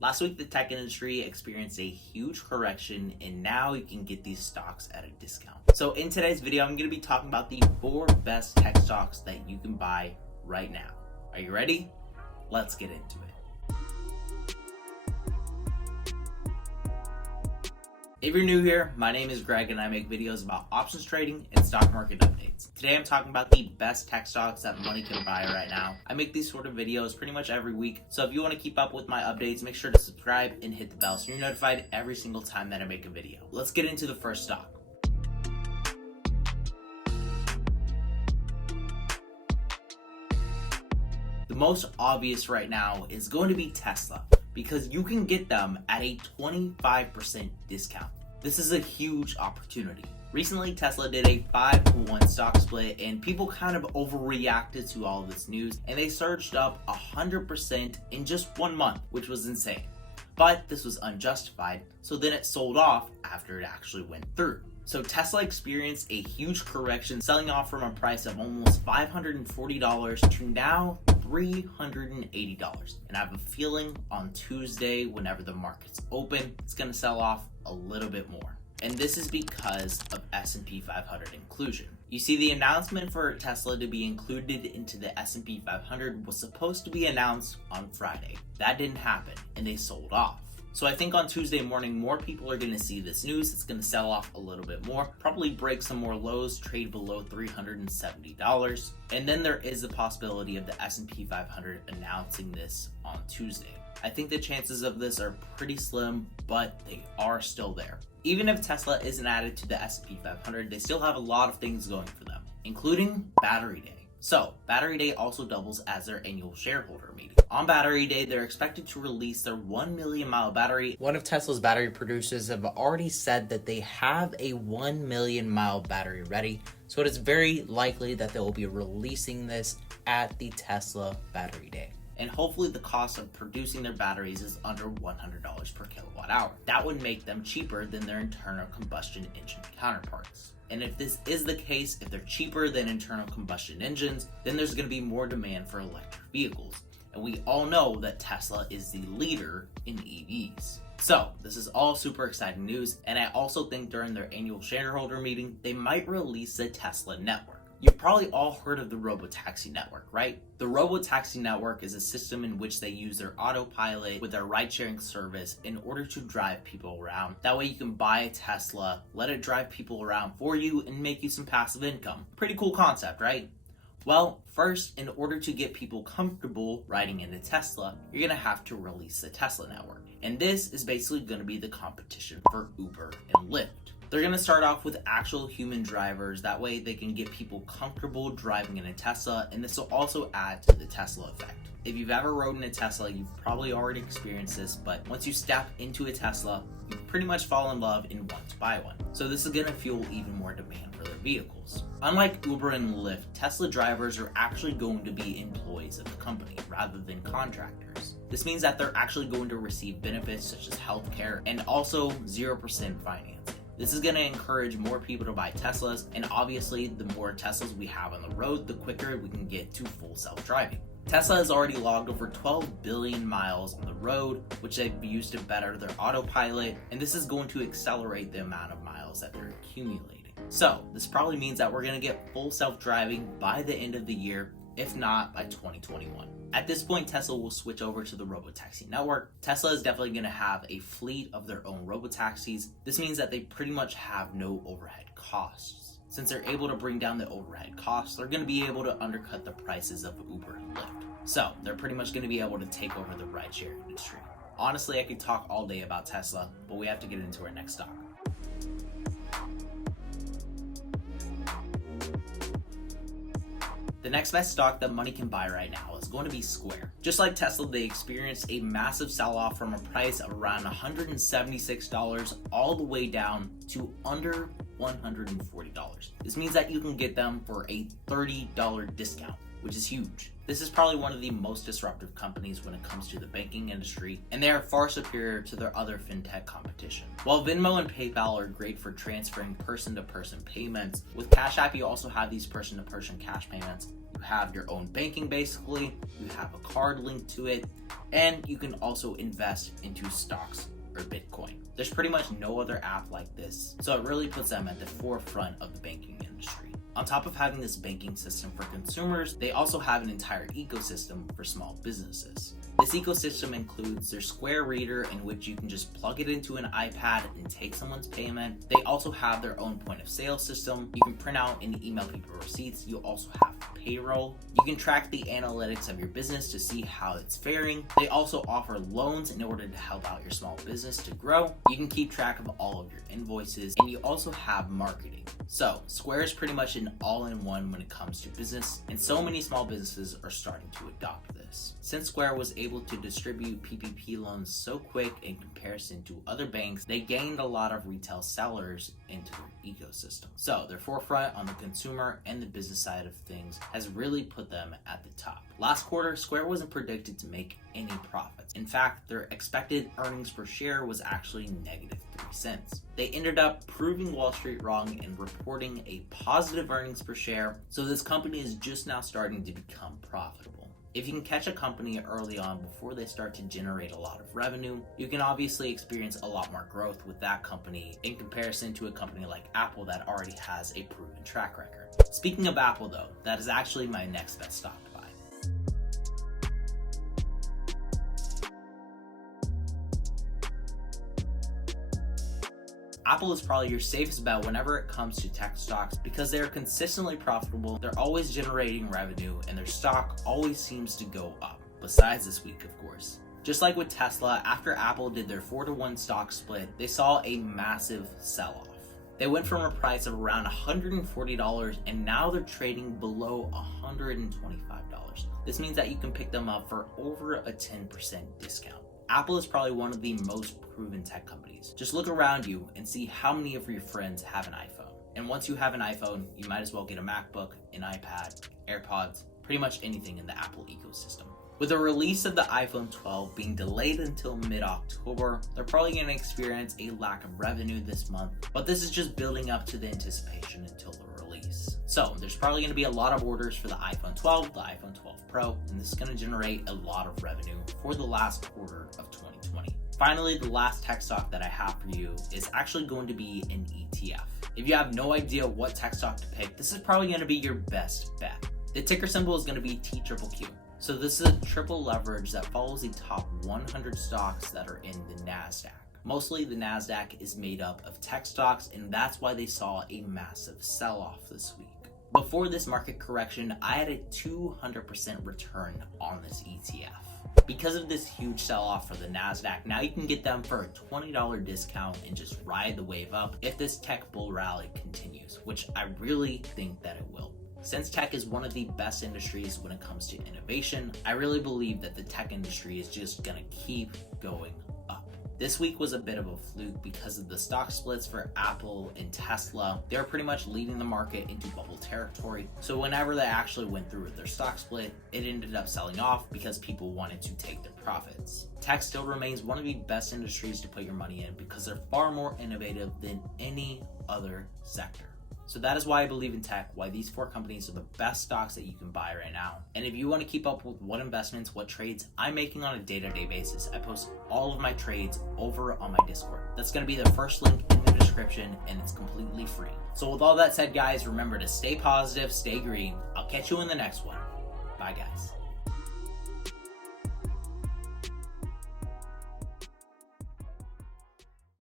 Last week, the tech industry experienced a huge correction, and now you can get these stocks at a discount. So in today's video, I'm going to be talking about the 4 best tech stocks that you can buy right now. Are you ready? Let's get into it. If you're new here, my name is Greg and I make videos about options trading and stock market updates. Today I'm talking about the best tech stocks that money can buy right now. I make these sort of videos pretty much every week, so if you want to keep up with my updates, make sure to subscribe and hit the bell so you're notified every single time that I make a video. Let's get into the first stock. The most obvious right now is going to be Tesla, because you can get them at a 25% discount. This is a huge opportunity. Recently, Tesla did a 5-to-1 stock split, and people kind of overreacted to all of this news, and they surged up 100% in just 1 month, which was insane. But this was unjustified, so then it sold off after it actually went through. So Tesla experienced a huge correction, selling off from a price of almost $540 to now $380. And I have a feeling on Tuesday, whenever the markets open, it's going to sell off a little bit more. And this is because of S&P 500 inclusion. You see, the announcement for Tesla to be included into the S&P 500 was supposed to be announced on Friday. That didn't happen, and they sold off. So I think on Tuesday morning, more people are going to see this news. It's going to sell off a little bit more, probably break some more lows, trade below $370. And then there is the possibility of the S&P 500 announcing this on Tuesday. I think the chances of this are pretty slim, but they are still there. Even if Tesla isn't added to the S&P 500, they still have a lot of things going for them, including Battery Day. So, Battery Day also doubles as their annual shareholder meeting. On Battery Day, they're expected to release their 1 million mile battery. One of Tesla's battery producers have already said that they have a 1 million mile battery ready, so it is very likely that they will be releasing this at the Tesla Battery Day. And hopefully the cost of producing their batteries is under $100 per kilowatt hour. That would make them cheaper than their internal combustion engine counterparts. And if this is the case, if they're cheaper than internal combustion engines, then there's going to be more demand for electric vehicles. And we all know that Tesla is the leader in EVs. So this is all super exciting news. And I also think during their annual shareholder meeting, they might release the Tesla network. You've probably all heard of the Robotaxi network, right? The Robotaxi network is a system in which they use their autopilot with their ride-sharing service in order to drive people around. That way you can buy a Tesla, let it drive people around for you, and make you some passive income. Pretty cool concept, right? Well, first, in order to get people comfortable riding in a Tesla, you're gonna have to release the Tesla network. And this is basically gonna be the competition for Uber and Lyft. They're going to start off with actual human drivers. That way they can get people comfortable driving in a Tesla, and this will also add to the Tesla effect. If you've ever rode in a Tesla, you've probably already experienced this, but once you step into a Tesla, you pretty much fall in love and want to buy one. So this is going to fuel even more demand for their vehicles. Unlike Uber and Lyft, Tesla drivers are actually going to be employees of the company rather than contractors. This means that they're actually going to receive benefits such as healthcare and also 0% financing. This is going to encourage more people to buy Teslas, and obviously the more Teslas we have on the road, the quicker we can get to full self-driving. Tesla has already logged over 12 billion miles on the road, which they've used to better their autopilot, and this is going to accelerate the amount of miles that they're accumulating. So this probably means that we're going to get full self-driving by the end of the year, if not by 2021. At this point, Tesla will switch over to the Robotaxi network. Tesla is definitely going to have a fleet of their own Robotaxis. This means that they pretty much have no overhead costs. Since they're able to bring down the overhead costs, they're going to be able to undercut the prices of Uber and Lyft. So they're pretty much going to be able to take over the rideshare industry. Honestly, I could talk all day about Tesla, but we have to get into our next stock. The next best stock that money can buy right now is going to be Square. Just like Tesla, they experienced a massive sell-off from a price of around $176 all the way down to under $140. This means that you can get them for a $30 discount, which is huge. This is probably one of the most disruptive companies when it comes to the banking industry, and they are far superior to their other fintech competition. While Venmo and PayPal are great for transferring person-to-person payments, with Cash App you also have these person-to-person cash payments. You have your own banking basically, you have a card linked to it, and you can also invest into stocks or Bitcoin. There's pretty much no other app like this, so it really puts them at the forefront of the banking industry. On top of having this banking system for consumers, they also have an entire ecosystem for small businesses. This ecosystem includes their Square reader, in which you can just plug it into an iPad and take someone's payment. They also have their own point of sale system. You can print out and email people receipts. You also have payroll. You can track the analytics of your business to see how it's faring. They also offer loans in order to help out your small business to grow. You can keep track of all of your invoices, and you also have marketing. So Square is pretty much an all-in-one when it comes to business, and so many small businesses are starting to adopt this. Since Square was able to distribute PPP loans so quick in comparison to other banks, they gained a lot of retail sellers into their ecosystem. So their forefront on the consumer and the business side of things has really put them at the top. Last quarter, Square wasn't predicted to make any profits. In fact, their expected earnings per share was actually -3 cents. They ended up proving Wall Street wrong and reporting a positive earnings per share, so this company is just now starting to become profitable. If you can catch a company early on before they start to generate a lot of revenue, you can obviously experience a lot more growth with that company in comparison to a company like Apple that already has a proven track record. Speaking of Apple though, that is actually my next best stock to buy. Apple is probably your safest bet whenever it comes to tech stocks because they're consistently profitable, they're always generating revenue, and their stock always seems to go up, besides this week of course. Just like with Tesla, after Apple did their 4-to-1 stock split, they saw a massive sell-off. They went from a price of around $140 and now they're trading below $125. This means that you can pick them up for over a 10% discount. Apple is probably one of the most proven tech companies. Just look around you and see how many of your friends have an iPhone. And once you have an iPhone, you might as well get a MacBook, an iPad, AirPods, pretty much anything in the Apple ecosystem. With the release of the iPhone 12 being delayed until mid-October, they're probably going to experience a lack of revenue this month, but this is just building up to the anticipation until the release. So there's probably going to be a lot of orders for the iPhone 12, the iPhone 12 Pro, and this is going to generate a lot of revenue for the last quarter of 2020. Finally, the last tech stock that I have for you is actually going to be an ETF. If you have no idea what tech stock to pick, this is probably going to be your best bet. The ticker symbol is going to be TQQQ. So this is a triple leverage that follows the top 100 stocks that are in the NASDAQ. Mostly the NASDAQ is made up of tech stocks, and that's why they saw a massive sell-off this week. Before this market correction, I had a 200% return on this ETF. Because of this huge sell-off for the NASDAQ, now you can get them for a $20 discount and just ride the wave up if this tech bull rally continues, which I really think that it will. Since tech is one of the best industries when it comes to innovation, I really believe that the tech industry is just gonna keep going up. This week was a bit of a fluke because of the stock splits for Apple and Tesla. They were pretty much leading the market into bubble territory. So whenever they actually went through with their stock split, it ended up selling off because people wanted to take their profits. Tech still remains one of the best industries to put your money in because they're far more innovative than any other sector. So that is why I believe in tech, why these 4 companies are the best stocks that you can buy right now. And if you want to keep up with what investments, what trades I'm making on a day-to-day basis, I post all of my trades over on my Discord. That's going to be the first link in the description, and it's completely free. So with all that said, guys, remember to stay positive, stay green. I'll catch you in the next one. Bye, guys.